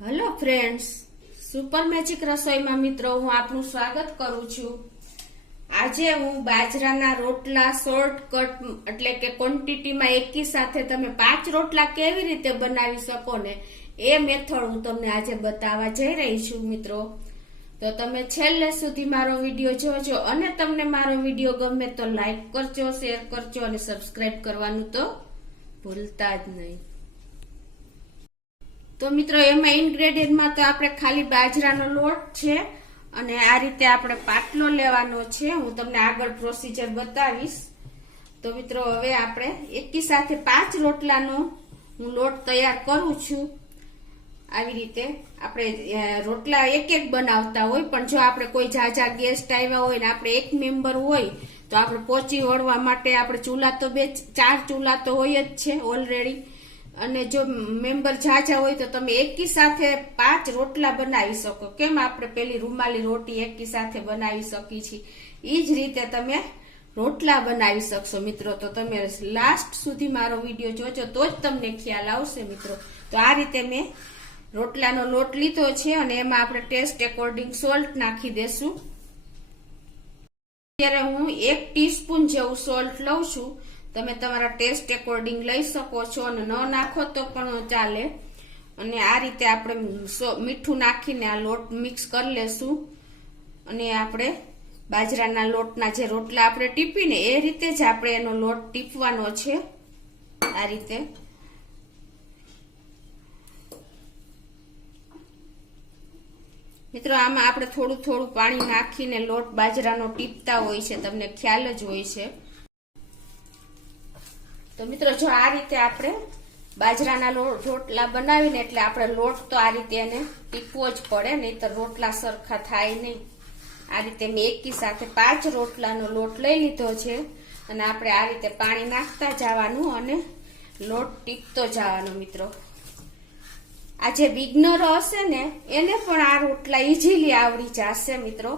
Hello friends, super magic રસોઈમાં મિત્રો હું આપનું સ્વાગત કરું છું। આજે હું બાજરાના રોટલા શોર્ટકટ એટલે કે ક્વોન્ટિટીમાં એકી સાથે તમે 5 રોટલા કેવી રીતે બનાવી શકો ને એ મેથડ હું તમને આજે બતાવવા જઈ રહી છું મિત્રો। તો તમે છેલ્લે સુધી મારો વિડીયો જોજો અને તમને મારો વિડીયો ગમે તો લાઈક કરજો, શેર કરજો અને સબસ્ક્રાઇબ કરવાનું તો ભૂલતા જ નહીં। તો મિત્રો એમાં ઇન્ગ્રેડિયન્ટમાં તો આપણે ખાલી બાજરાનો લોટ છે અને આ રીતે આપણે પાટલો લેવાનો છે। હું તમને આગળ પ્રોસીજર બતાવીશ। તો મિત્રો હવે આપણે એકી સાથે 5 રોટલાનો હું લોટ તૈયાર કરું છું। આવી રીતે આપણે રોટલા એક બનાવતા હોય, પણ જો આપણે કોઈ જાજા ગેસ્ટ આવ્યા હોય ને આપણે એક મેમ્બર હોય તો આપણે પહોંચી વળવા માટે આપણે ચૂલા તો 4 ચૂલા તો હોય જ છે ઓલરેડી, અને જો મેમ્બર જાજા હોય તો તમે એકી સાથે 5 રોટલા બનાવી શકો। કેમ આપણે પેલી રૂમાલી રોટી એકી સાથે બનાવી શકી છીએ, ઈ જ રીતે તમે રોટલા બનાવી શકશો મિત્રો। તો તમે લાસ્ટ સુધી મારો વિડીયો જોજો તો જ તમને ખ્યાલ આવશે મિત્રો। તો આ રીતે મેં રોટલાનો લોટ લીધો છે અને એમાં આપણે ટેસ્ટ એકોર્ડિંગ સોલ્ટ નાખી દેશું। અત્યારે હું 1 ટીસ્પૂન જેવું સોલ્ટ લઉં છું। તમે તમારા ટેસ્ટ એકોર્ડિંગ લઈ શકો છો અને ન નાખો તો પણ ચાલે। અને આ રીતે આપણે મીઠું નાખીને આ લોટ મિક્સ કરી લેશું અને આપણે બાજરાના લોટના જે રોટલા આપણે ટીપીને એ રીતે જ આપણે એનો લોટ ટીપવાનો છે। આ રીતે મિત્રો આમાં આપણે થોડું થોડું પાણી નાખીને લોટ બાજરાનો ટીપતા હોય છે, તમને ખ્યાલ જ હોય છે। તો મિત્રો જો આ રીતે આપણે બાજરાના રોટલા બનાવીને એટલે આપણે લોટ તો આ રીતે એને ટીપવો જ પડે, નહીં તો રોટલા સરખા થાય નહીં। આ રીતે મેં એકી સાથે 5 રોટલાનો લોટ લઈ લીધો છે અને આપણે આ રીતે પાણી નાખતા જવાનું અને લોટ ટીપતો જવાનો મિત્રો। આ જે બિગનર હશે ને એને પણ આ રોટલા ઈઝીલી આવડી જશે મિત્રો।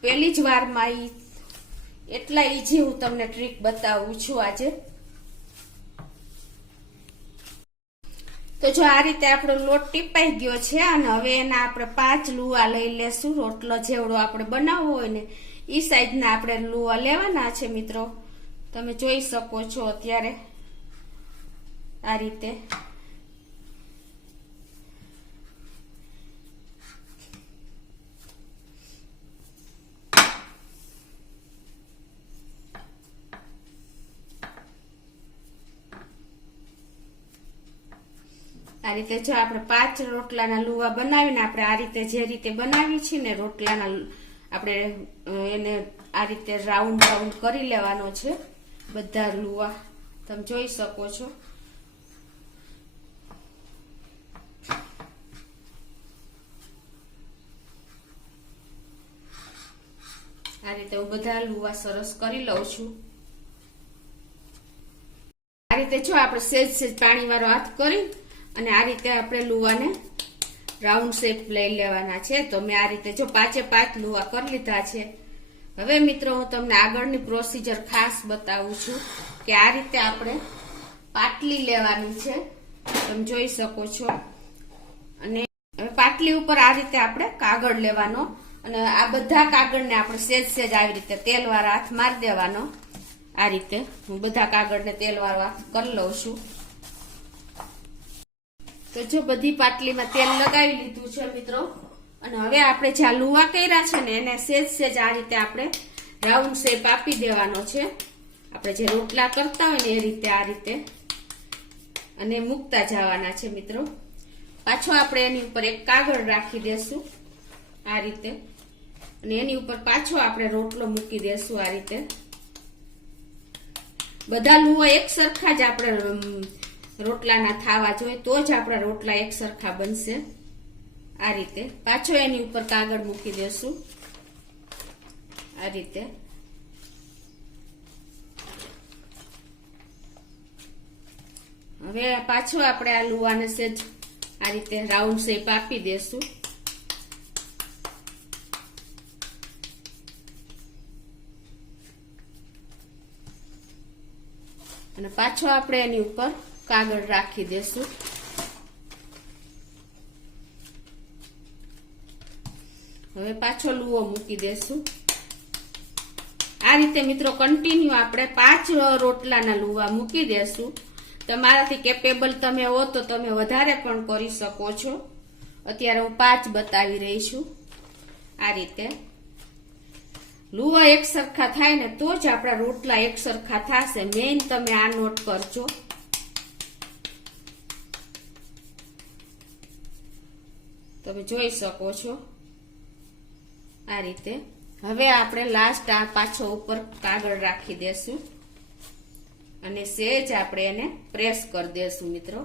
પહેલી જ વારમાં એટલા ઈઝી હું તમને ટ્રીક બતાવું છું આજે। તો જો આ રીતે આપણો લોટ ટીપાઈ ગયો છે અને હવે એના આપણે 5 લુવા લઈ લેશું। રોટલો જેવડો આપણે બનાવવો હોય ને ઈ સાઈઝના આપણે લુવા લેવાના છે મિત્રો। તમે જોઈ શકો છો અત્યારે આ રીતે જો આપણે 5 રોટલાના લુવા બનાવીને આપણે આ રીતે જે રીતે બનાવી છે ને રોટલાના આપણે એને આ રીતે રાઉન્ડ રાઉન્ડ કરી લેવાનો છે બધા લુવા। તમે જોઈ શકો છો આ રીતે હું બધા લુવા સરસ કરી લઉં છું। આ રીતે જો આપણે સેજ સેજ પાણી વાળો હાથ કરી અને આ રીતે આપણે લુવાને રાઉન્ડ શેપ લઈ લેવાના છે। તો મેં આ રીતે જો 5 લુવા કરી લીધા છે। હવે મિત્રો હું તમને આગળની પ્રોસીજર ખાસ બતાવું છું કે આ રીતે આપણે પાટલી લેવાની છે, તમે જોઈ શકો છો। અને હવે પાટલી ઉપર આ રીતે આપણે કાગળ લેવાનો અને આ બધા કાગળને આપણે સેજ સેજ આવી રીતે તેલ વાળો હાથ મારી દેવાનો। આ રીતે હું બધા કાગળને તેલ વાળો હાથ કરી લઉં છું। તો જો બધી પાટલીમાં તેલ લગાવી લીધું છે મિત્રો અને હવે આપણે જે લુવા કર્યા છે ને એને સેજ સેજ આ રીતે આપણે રાઉન્ડ શેપ આપી દેવાનો છે। આપણે જે રોટલા કરતા હોય ને એ રીતે આ રીતે અને મૂકતા જવાના છે મિત્રો। પાછો આપણે એની ઉપર એક કાગળ રાખી દેશું આ રીતે અને એની ઉપર પાછો આપણે રોટલો મૂકી દેશું આ રીતે। બધા લુવા એક સરખા જ આપણે રોટલાના થાવા જોઈએ તો જ આપણા રોટલા એક સરખા બનશે। આ રીતે પાછો એની ઉપર કાગળ મૂકી દેશું આ રીતે। હવે પાછો આપણે આ લુવાને સેજ આ રીતે રાઉન્ડ શેપ આપી દેશું અને પાછો આપણે એની ઉપર કાગળ રાખી દેશું। હવે પાછો લુવો મૂકી દેશું. આ રીતે મિત્રો કન્ટિન્યુ આપણે 5 રોટલાના લુવા મૂકી દેશું. તમારાથી કેપેબલ તમે હો તો તમે વધારે પણ કરી શકો છો. અત્યારે હું 5 બતાવી રહી છું. આ રીતે લુવા એક સરખા થાય ને તો જ આપણા રોટલા એક સરખા થશે. મેઇન તમે આ નોટ કરજો. તમે જોઈ શકો છો આ રીતે. હવે આપણે લાસ્ટ આ પાછો ઉપર કાગળ રાખી દેશું અને સહેજ આપણે એને પ્રેસ કરી દેશું મિત્રો.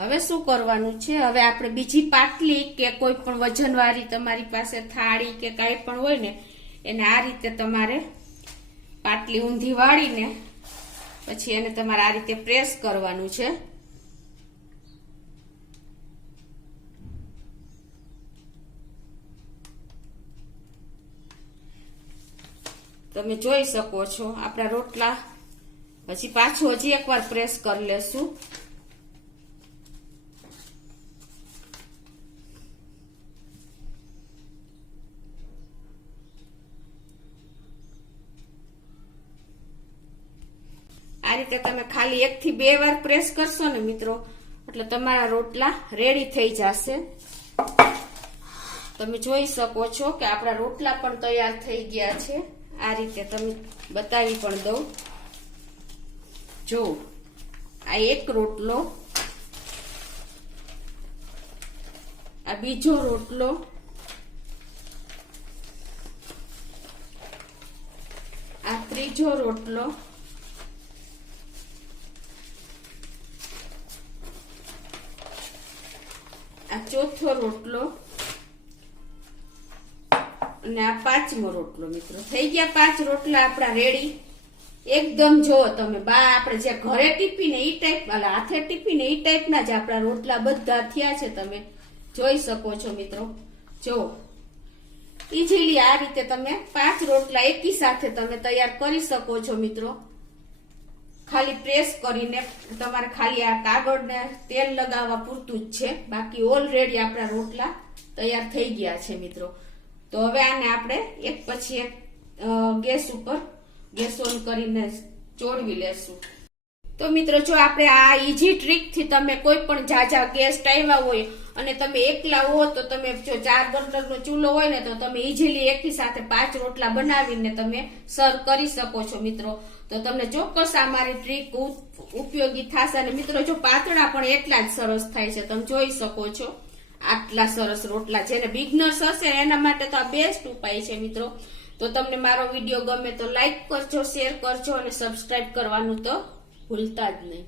હવે શું કરવાનું છે, હવે આપણે બીજી પાટલી કે કોઈ પણ વજનવાળી તમારી પાસે થાળી કે કાંઈ પણ હોય ને એને આ રીતે તમારે પાટલી ઊંધી વાળીને પછી એને તમારે આ રીતે પ્રેસ કરવાનું છે. તમે જોઈ શકો છો આપણા રોટલા. પછી પાછું હજી એકવાર પ્રેસ કરી લેશું. આ રીતે તમે ખાલી 1 થી 2 વાર પ્રેસ કરશો ને મિત્રો એટલે તમારા રોટલા રેડી થઈ જશે. તમે જોઈ શકો છો કે આપણા રોટલા પણ તૈયાર થઈ ગયા છે. આ રીતે તમે બતાવી પણ દઉં. જો આ એક રોટલો, આ બીજો રોટલો, આ ત્રીજો રોટલો, આ ચોથો રોટલો અને આ 5મો રોટલો. મિત્રો થઈ ગયા 5 રોટલા આપણા રેડી એકદમ. જો તમે આપણે જે ઘરે ટીપીને ઈ ટાઈપ હાથે ટીપીને ઈ ટાઈપના જ આપણા રોટલા બધા થયા છે. તમે જોઈ શકો છો મિત્રો. જો ઈઝીલી આ રીતે તમે 5 રોટલા એકી સાથે તમે તૈયાર કરી શકો છો મિત્રો. ખાલી પ્રેસ કરીને તમારે ખાલી આ કાગળને તેલ લગાવવા પૂરતું જ છે. બાકી ઓલરેડી આપણા રોટલા તૈયાર થઈ ગયા છે મિત્રો. તો હવે આને આપણે એક પછી એક ગેસ ઓન કરીને ચોળવી લેશું. તો મિત્રો જો આપણે આ ઈઝી ટ્રીક થી તમે કોઈ પણ જાજા ગેસ્ટ આવ્યા હોય અને તમે એકલા હો તો તમે જો 4 બર્નરનો ચૂલો હોય ને તો તમે ઈઝીલી એકી સાથે 5 રોટલા બનાવીને તમે સર્વ કરી શકો છો મિત્રો. તો તમને ચોક્કસ આ મારી ટ્રીક ઉપયોગી થશે. અને મિત્રો જો પાતળા પણ એટલા જ સરસ થાય છે. તમે જોઈ શકો છો આટલા સરસ રોટલા. જેને બિગનર્સ હશે એના માટે તો આ બેસ્ટ ઉપાય છે મિત્રો. તો તમને મારો વિડીયો ગમે તો લાઈક કરજો, શેર કરજો અને સબસ્ક્રાઇબ કરવાનું તો ભૂલતા જ નહીં.